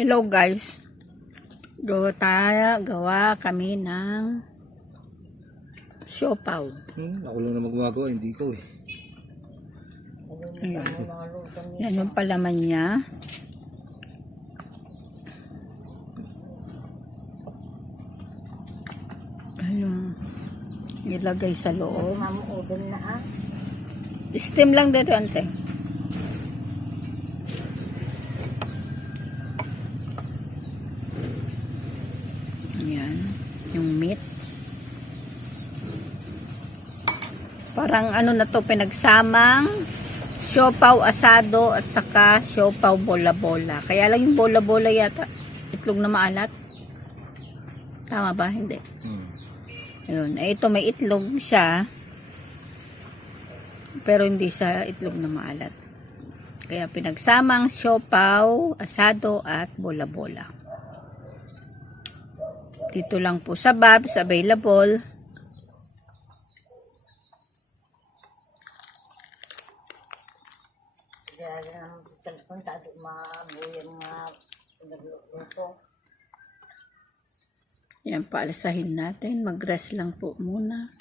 Hello guys. Gawa tayo, gawa kami ng siopaw. Hmm, ako lang naman gumagawa, hindi ko eh. Ayan. Yan yung palaman niya. Ayun. Ilagay sa loob. Na ah. Steam lang dito, ante. Ayan. Yung meat. Parang ano na to, pinagsamang siopaw asado at saka siopaw bola-bola. Kaya lang yung bola-bola yata. Itlog na maalat. Tama ba? Hindi. Hmm. Ayun. Eh, ito may itlog siya. Pero hindi siya itlog na maalat. Kaya pinagsamang siopaw, asado at bola-bola. Dito lang po sa Babs available. Ang telepon ta do mabuyang nga nagluto. Yan, paalasahin natin. Mag-rest lang po muna.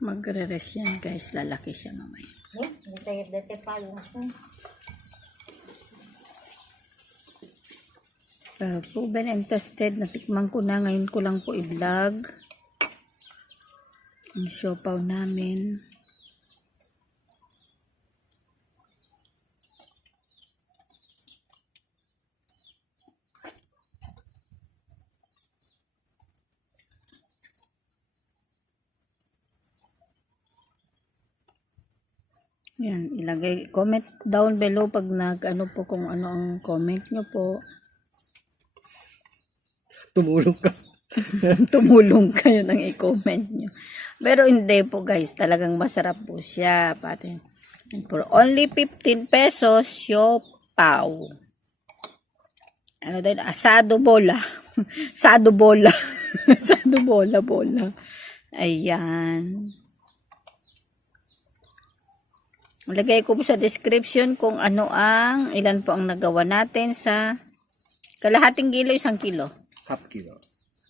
Magre-rest yan guys. Lalaki siya mamaya. Tayo dati pa yung Pero po, ben interested. Natikman ko na. Ngayon ko lang po i-vlog. Ang siopaw namin. Yan, ilagay, comment down below pag nag, ano po, kung ano ang comment nyo po. Tumulong ka. tumulong kayo ng i-comment nyo. Pero hindi po guys, talagang masarap po siya. Pati. And for only 15 pesos, siopaw. Ano din? Asado bola. Sado bola. Sado bola bola. Ayan. Lagay ko po sa description kung ano ang, ilan po ang nagawa natin sa kalahating kilo, isang kilo. Half kilo.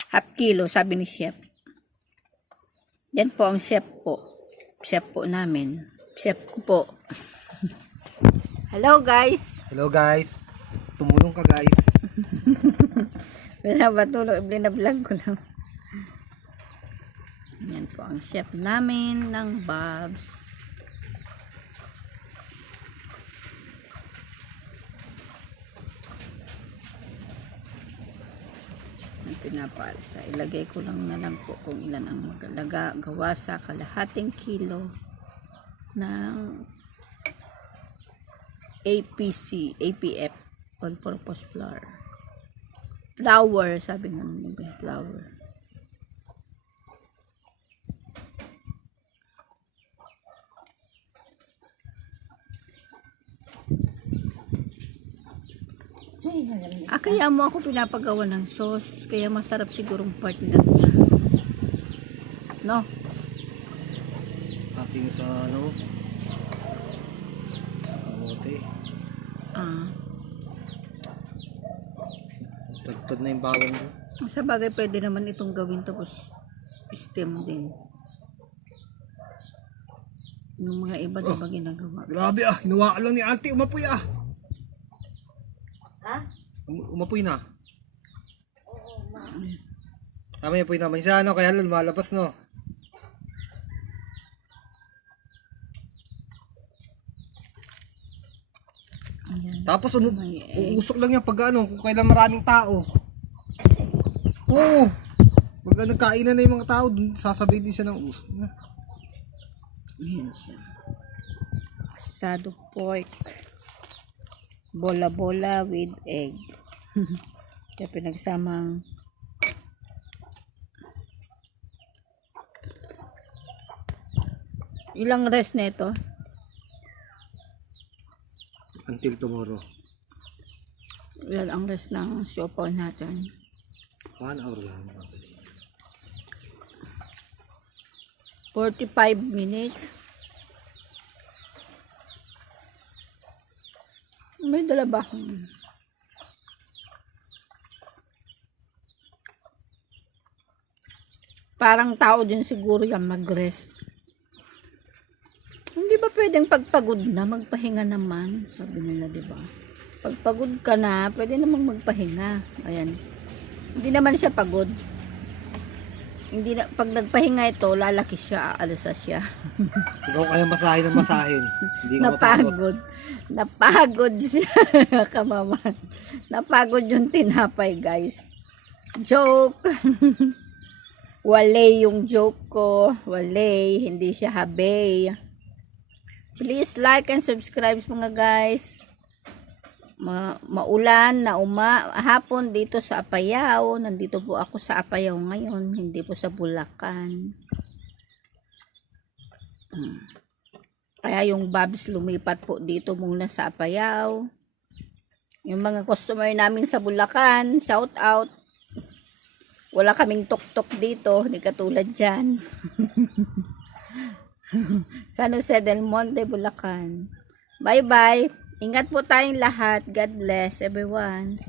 Half kilo, sabi ni chef. Yan po ang chef po. Chef po namin. Chef ko po. Hello guys. Hello guys. Tumulong ka guys. Binabatulog, binablog ko lang. Yan po ang chef namin ng Bobs. Pinapalsa. Ilagay ko lang na lang po kung ilan ang magalaga gawa sa kalahating kilo ng APC, APF, all-purpose flour. Flour, sabi nga nila, flour. Ah, kaya mo ako pinapagawa ng sauce. Kaya masarap sigurong partner niya. No? Ating sa ano. Sa kamote. Ah. Tagtag na yung bawang ko. Sa bagay, pwede naman itong gawin tapos steam din. Yung mga iba, di ba ginagawa? Grabe ah. Hinuwaan lang ni ate. Umapoy ah. Ha? Um- umapoy na. Tama yung apoy naman siya ano. Kaya lumalabas no. Ayan. Tapos egg. uusok lang yan pag ano, kung kailan maraming tao. Oo. Pag ano, nagkainan na yung mga tao, dun sasabay din siya ng usok. Ayan siya. Asado pork. Bola-bola with egg. Kaya pinagsamang Ilang rest na ito? Until tomorrow. Ilan ang rest ng siopaw natin? One hour lang. 45 minutes. May dala ba. Parang tao din siguro yan mag-rest. Hindi ba pwedeng pagpagod na, magpahinga naman? Sabi nila, di ba? Pagpagod ka na, pwede namang magpahinga. Ayan. Hindi naman siya pagod. Hindi na, pag nagpahinga ito, lalaki siya, aalasa siya. Ikaw kaya masahin ng masahin. Hindi ka mapagod. Napagod. Napagod siya, kamaman. Napagod yung tinapay, guys. Joke. Wale yung joke ko. Wale, hindi siya habay. Please like and subscribe mga guys. Ma maulan na uma hapon dito sa Apayao. Nandito po ako sa Apayao ngayon, hindi po sa Bulacan. Kaya yung Babs lumipat po dito muna sa Apayao. Yung mga customer namin sa Bulacan, shout out. Wala kaming tok-tok dito, hindi katulad dyan. San Jose del Monte, Bulacan. Bye-bye. Ingat po tayong lahat. God bless everyone.